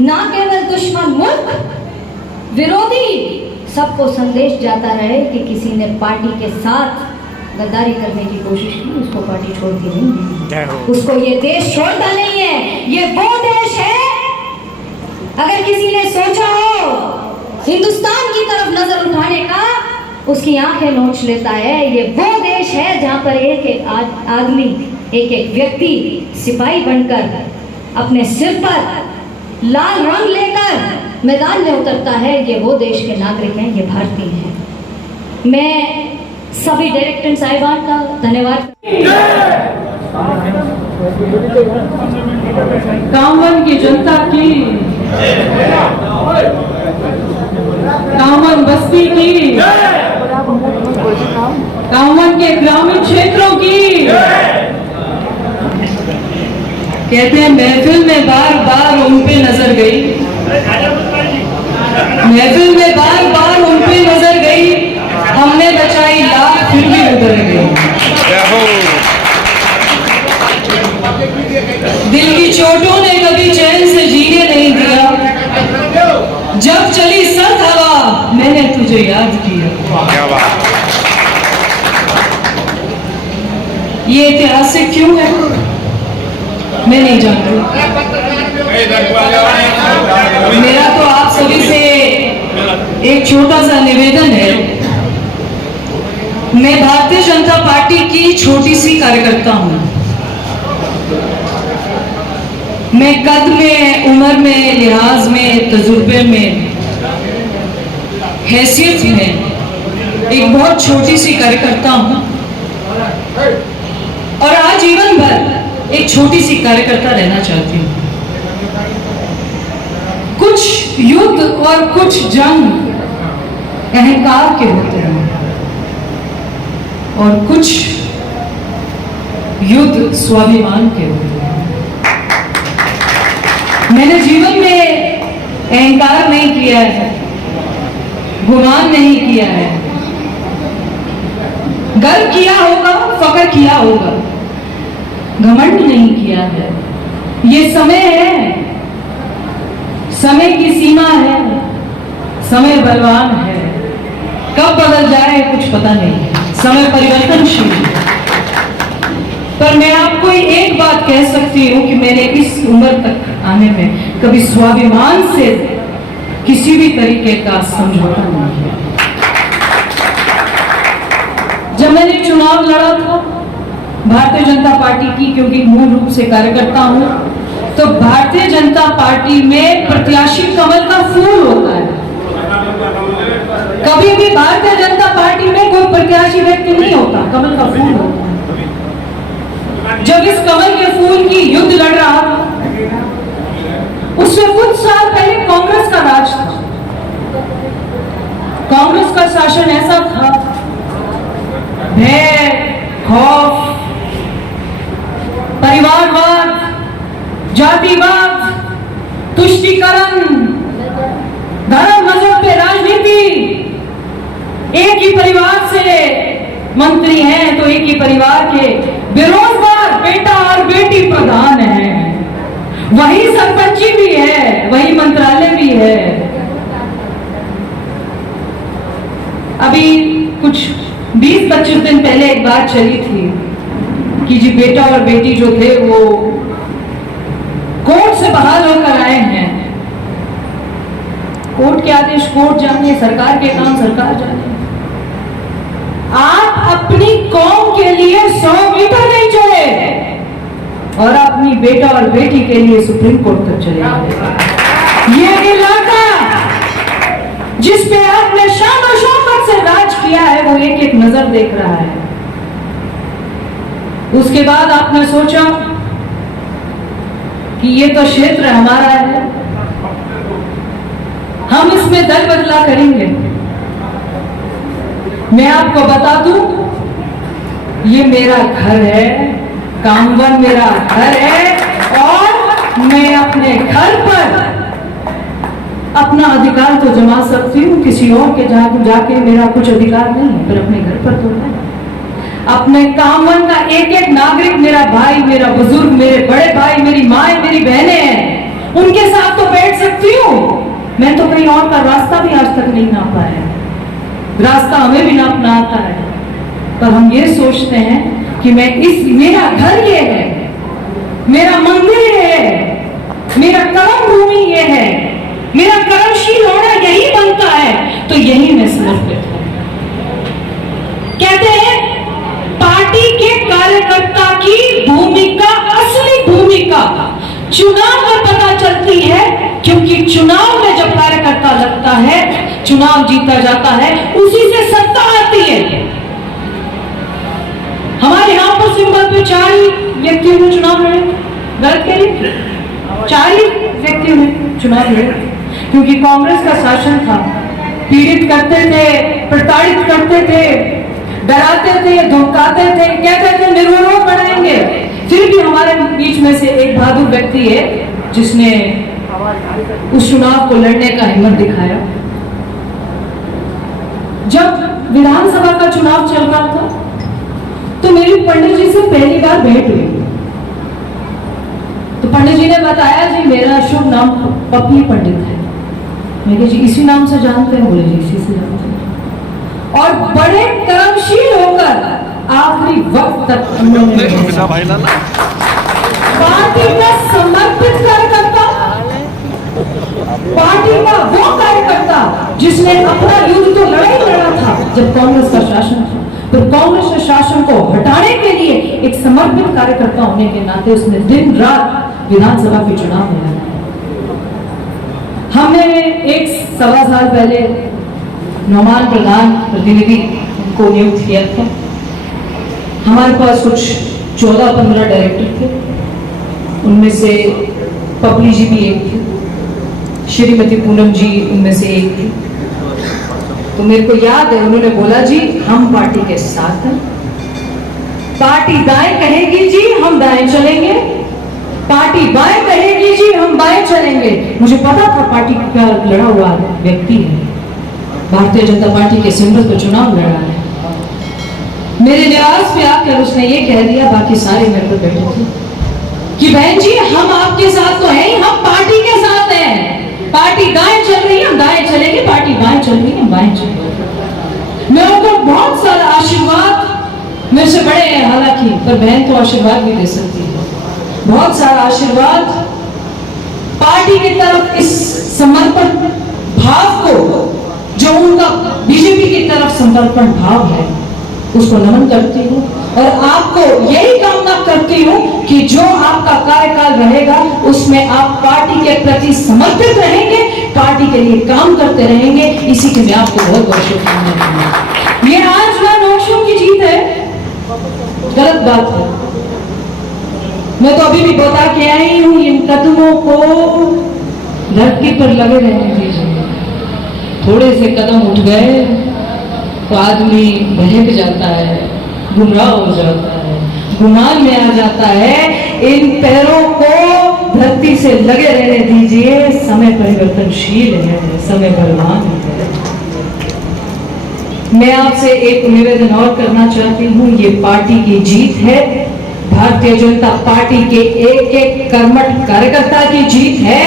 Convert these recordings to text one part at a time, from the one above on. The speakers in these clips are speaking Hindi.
ना केवल दुश्मन मुल्क विरोधी सबको संदेश जाता रहे कि किसी ने पार्टी के साथ गद्दारी करने की कोशिश की, उसको पार्टी छोड़ती नहीं, उसको ये देश छोड़ता नहीं है। ये वो देश है, अगर किसी ने सोचा हो हिंदुस्तान की तरफ नजर उठाने का, उसकी आंखें नोच लेता है। ये वो देश है जहां पर एक एक आदमी, एक एक व्यक्ति सिपाही बनकर अपने सिर पर लाल रंग लेकर मैदान में उतरता है। ये वो देश के नागरिक हैं, ये भारतीय हैं। मैं सभी डायरेक्टर साहिबान का धन्यवाद। कामन की जनता की, कामन बस्ती की, कामन के ग्रामीण क्षेत्रों की। कहते हैं महफिल में बार बार उन पे नजर गई, महफिल में बार बार उन पे नजर गई, हमने बचाई लाख फिर भी उधर गई। दिल की चोटों ने कभी चैन से जीने नहीं दिया, जब चली सर्द हवा मैंने तुझे याद किया। ये ऐतिहासिक क्यों है मैं नहीं जानती। मेरा तो आप सभी से एक छोटा सा निवेदन है। मैं भारतीय जनता पार्टी की छोटी सी कार्यकर्ता हूं। मैं कद में, उम्र में, लिहाज में, तजुर्बे में, हैसियत में एक बहुत छोटी सी कार्यकर्ता हूं और आजीवन भर एक छोटी सी कार्यकर्ता रहना चाहती हूं। कुछ युद्ध और कुछ जंग अहंकार के होते हैं और कुछ युद्ध स्वाभिमान के होते हैं। मैंने जीवन में अहंकार नहीं किया है, गुमान नहीं किया है, गर्व किया होगा, फख्र किया होगा, घमंड नहीं किया है। ये समय है, समय की सीमा है, समय बलवान है, कब बदल जाए कुछ पता नहीं, समय परिवर्तनशील है। पर मैं आपको एक बात कह सकती हूं कि मैंने इस उम्र तक आने में कभी स्वाभिमान से किसी भी तरीके का समझौता नहीं किया। जब मैंने चुनाव लड़ा था भारतीय जनता पार्टी की, क्योंकि मूल रूप से कार्यकर्ता हूं, तो भारतीय जनता पार्टी में प्रत्याशी कमल का फूल होता है। कभी भी भारतीय जनता पार्टी में कोई प्रत्याशी व्यक्ति नहीं होता, कमल का फूल होता है। जब इस कमल के फूल की युद्ध लड़ रहा था, उससे कुछ साल पहले कांग्रेस का राज था। कांग्रेस का शासन ऐसा था, भय, खौफ, परिवारवाद, जातिवाद, तुष्टीकरण, धर्म मजहब पे राजनीति। एक ही परिवार से मंत्री हैं तो एक ही परिवार के बेरोजगार बेटा और बेटी प्रधान है, वही सरपंची भी है, वही मंत्रालय भी है। अभी कुछ 20-25 दिन पहले एक बात चली थी कि जी बेटा और बेटी जो थे वो कोर्ट से बहाल होकर आए हैं। कोर्ट के आदेश कोर्ट जाने, सरकार के काम सरकार जाने। आप अपनी कौम के लिए 100 मीटर नहीं चले और अपनी बेटा और बेटी के लिए सुप्रीम कोर्ट तक चले गए। ये इलाका जिस पे आपने शान और शौकत से राज किया है, वो एक एक नजर देख रहा है। उसके बाद आपने सोचा कि ये तो क्षेत्र हमारा है, हम इसमें दल बदला करेंगे। मैं आपको बता दूं, ये मेरा घर है, कामवन मेरा घर है और मैं अपने घर पर अपना अधिकार तो जमा सकती हूँ, किसी और के जाके मेरा कुछ अधिकार नहीं है, पर अपने घर पर तो है। अपने कामवन का एक एक नागरिक मेरा भाई, मेरा बुजुर्ग, मेरे बड़े भाई, मेरी माँ, मेरी बहनें हैं, उनके साथ तो बैठ सकते कहीं और का रास्ता भी आज तक नहीं नापा है। रास्ता हमें भी नापना आता है, पर हम ये सोचते हैं कि मेरा घर ये है, मेरा मंदिर ये है, मेरा कर्म भूमि ये है, मेरा कर्मशील होना यही बनता है, तो यही मैं समर्पित हूं। कहते हैं पार्टी के कार्यकर्ता की भूमिका, असली भूमिका चुनाव में पता चलती है, क्योंकि चुनाव में जब कार्यकर्ता लगता है, चुनाव जीता जाता है, उसी से सत्ता आती है। हमारे यहां पर सिंबल पे 4 ही व्यक्तियों ने चुनाव लड़े, गलत कह रही, 4 ही व्यक्तियों ने चुनाव लड़े, क्योंकि कांग्रेस का शासन था, पीड़ित करते थे, प्रताड़ित करते थे, डराते थे, धमकाते थे, कहते थे निर्विरोध बनाएंगे। फिर भी हमारे बीच में से एक बहादुर व्यक्ति है जिसने उस चुनाव को लड़ने का हिम्मत दिखाया। जब विधानसभा का चुनाव चल रहा था तो मेरी पंडित जी से पहली बार भेंट हुई। तो पंडित जी ने बताया, जी मेरा शुभ नाम पपली पंडित है। मैं कहा, जी इसी नाम से जानते हैं? बोले, जी इसी से जानते हैं। और बड़े कर्मशील होकर आखिरी वक्त तक उन्होंने पार्टी का समर्पित कार्यकर्ता, पार्टी का वो कार्यकर्ता जिसने अपना युद्ध तो लड़ा ही लड़ा था जब कांग्रेस का शासन था, तो कांग्रेस के शासन को हटाने के लिए एक समर्पित कार्यकर्ता होने के नाते उसने दिन रात विधानसभा के चुनाव में लड़ा। हमने 1-1.25 साल पहले नौमान प्रधान प्रतिनिधि को नियुक्त किया था। हमारे पास कुछ 14-15 डायरेक्टर थे, उनमें से पपली जी भी एक थे, श्रीमती पूनम जी उनमें से एक थी। तो मेरे को याद है उन्होंने बोला, जी हम पार्टी के साथ हैं, पार्टी दाएं कहेगी जी हम दाएं चलेंगे, पार्टी बाएं कहेगी जी हम बाएं चलेंगे। मुझे पता था पार्टी का लड़ा हुआ व्यक्ति है, भारतीय जनता पार्टी के सिंबल पर चुनाव लड़ा है। मेरे निवास पे आकर उसने ये कह दिया, बाकी सारे मेरे पर बैठे थे, कि बहन जी हम आपके साथ तो हैं ही, हम पार्टी के साथ हैं। पार्टी दाएं चल रही है हम दाएं चलेंगे, पार्टी बाएं चल रही है हम बाएं चलेंगे। मैं उनको बहुत सारा आशीर्वाद, मेरे से बड़े हैं हालांकि, पर बहन तो आशीर्वाद भी दे सकती है, बहुत सारा आशीर्वाद पार्टी की तरफ, इस समर्पण भाव को जो उनका बीजेपी की तरफ समर्पण भाव है उसको नमन करती हूँ। और आपको यही कामना करती हूँ कि जो आपका कार्यकाल रहेगा उसमें आप पार्टी के प्रति समर्पित रहेंगे, पार्टी के लिए काम करते रहेंगे। इसी के लिए आपको बहुत बहुत शुभकामनाएं। ये आज ना नौशों की जीत है, गलत बात है। मैं तो अभी भी बता के आई हूँ, इन कदमों को धरती पर लगे रहने दीजिए। थोड़े से कदम उठ गए तो आदमी बहक जाता है, गुमराह हो जाता है, गुमान में आ जाता है। इन पैरों को धरती से लगे रहने दीजिए। समय परिवर्तनशील है, समय बलवान है। मैं आपसे एक निवेदन और करना चाहती हूँ, ये पार्टी की जीत है, भारतीय जनता पार्टी के एक एक कर्मठ कार्यकर्ता की जीत है।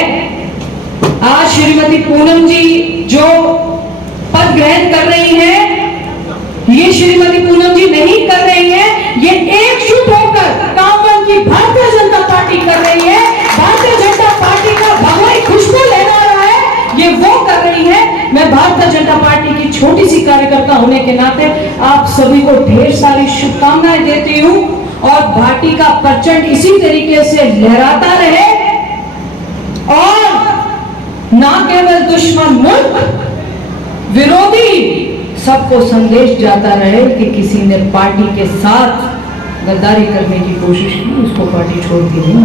आज श्रीमती पूनम जी जो पद ग्रहण कर रही हैं, ये श्रीमती पूनम जी नहीं कर रही है, ये एकजुट होकर कामन की भारतीय जनता पार्टी कर रही है। भारतीय जनता पार्टी का भगवाई खुशबू लहरा रहा है, ये वो कर रही है। मैं भारतीय जनता पार्टी की छोटी सी कार्यकर्ता होने के नाते आप सभी को ढेर सारी शुभकामनाएं देती हूँ, और पार्टी का प्रचंड इसी तरीके से लहराता रहे, और ना केवल दुश्मन मुल्क, विरोधी सबको संदेश जाता रहे कि किसी ने पार्टी के साथ गद्दारी करने की कोशिश की, उसको पार्टी छोड़ती नहीं,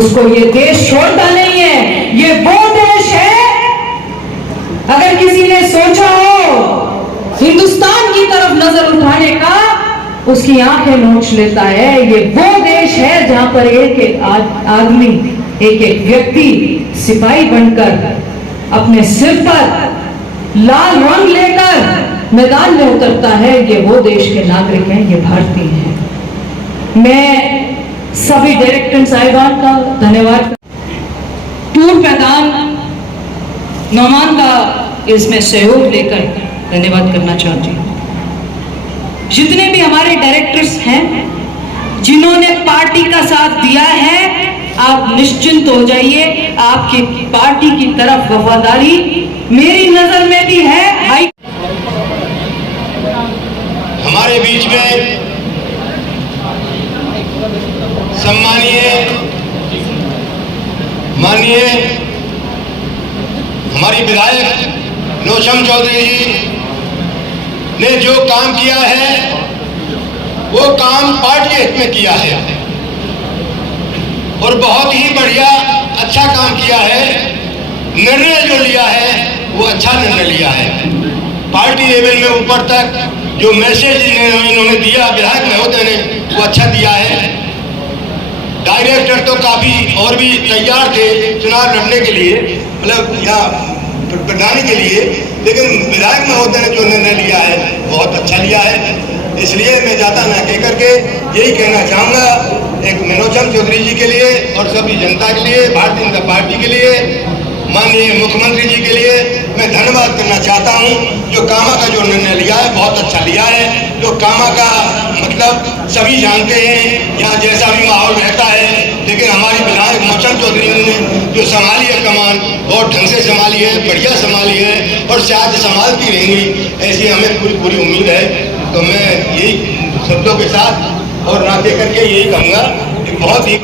उसको ये देश छोड़ता नहीं है। ये वो देश है, अगर किसी ने सोचा हो हिंदुस्तान की तरफ नजर उठाने का, उसकी आंखें नोच लेता है। ये वो देश है जहां पर एक एक आदमी, एक एक व्यक्ति सिपाही बनकर अपने सिर पर लाल रंग लेकर मैदान में उतरता है। ये वो देश के नागरिक हैं, ये भारतीय हैं। मैं सभी डायरेक्टर साहिबान का धन्यवाद। टूर मैदान नौमान का इसमें सहयोग लेकर धन्यवाद करना चाहती हूँ। जितने भी हमारे डायरेक्टर्स हैं जिन्होंने पार्टी का साथ दिया है, आप निश्चिंत हो जाइए, आपकी पार्टी की तरफ वफादारी मेरी नजर में भी है। हाई हमारे बीच में सम्मानीय माननीय हमारी विधायक नौशम चौधरी जी ने जो काम किया है वो काम पार्टी के हित में किया है और बहुत ही बढ़िया अच्छा काम किया है। निर्णय जो लिया है वो अच्छा निर्णय लिया है। पार्टी लेवल में ऊपर तक जो मैसेज इन्होंने दिया विधायक महोदय ने वो अच्छा दिया है। डायरेक्टर तो काफी और भी तैयार थे चुनाव लड़ने के लिए, मतलब यहाँ प्रधानी के लिए, लेकिन विधायक महोदय ने जो निर्णय लिया है बहुत अच्छा लिया है। इसलिए मैं ज़्यादा ना कह करके यही कहना चाहूँगा, एक नौशम चौधरी जी के लिए और सभी जनता के लिए, भारतीय जनता पार्टी के लिए, माननीय मुख्यमंत्री जी के लिए मैं धन्यवाद करना चाहता हूँ। जो कामा का जो निर्णय लिया है बहुत अच्छा लिया है। जो कामा का मतलब सभी जानते हैं, यहाँ जैसा भी माहौल रहता है, लेकिन हमारी विधायक नौशम चौधरी ने जो संभाली है कमान बहुत ढंग से संभाली है, बढ़िया संभाली है और शायद संभालती रहेंगी, ऐसी हमें पूरी उम्मीद है। तो मैं यही शब्दों के साथ और ना दे करके यही कहूँगा कि बहुत ही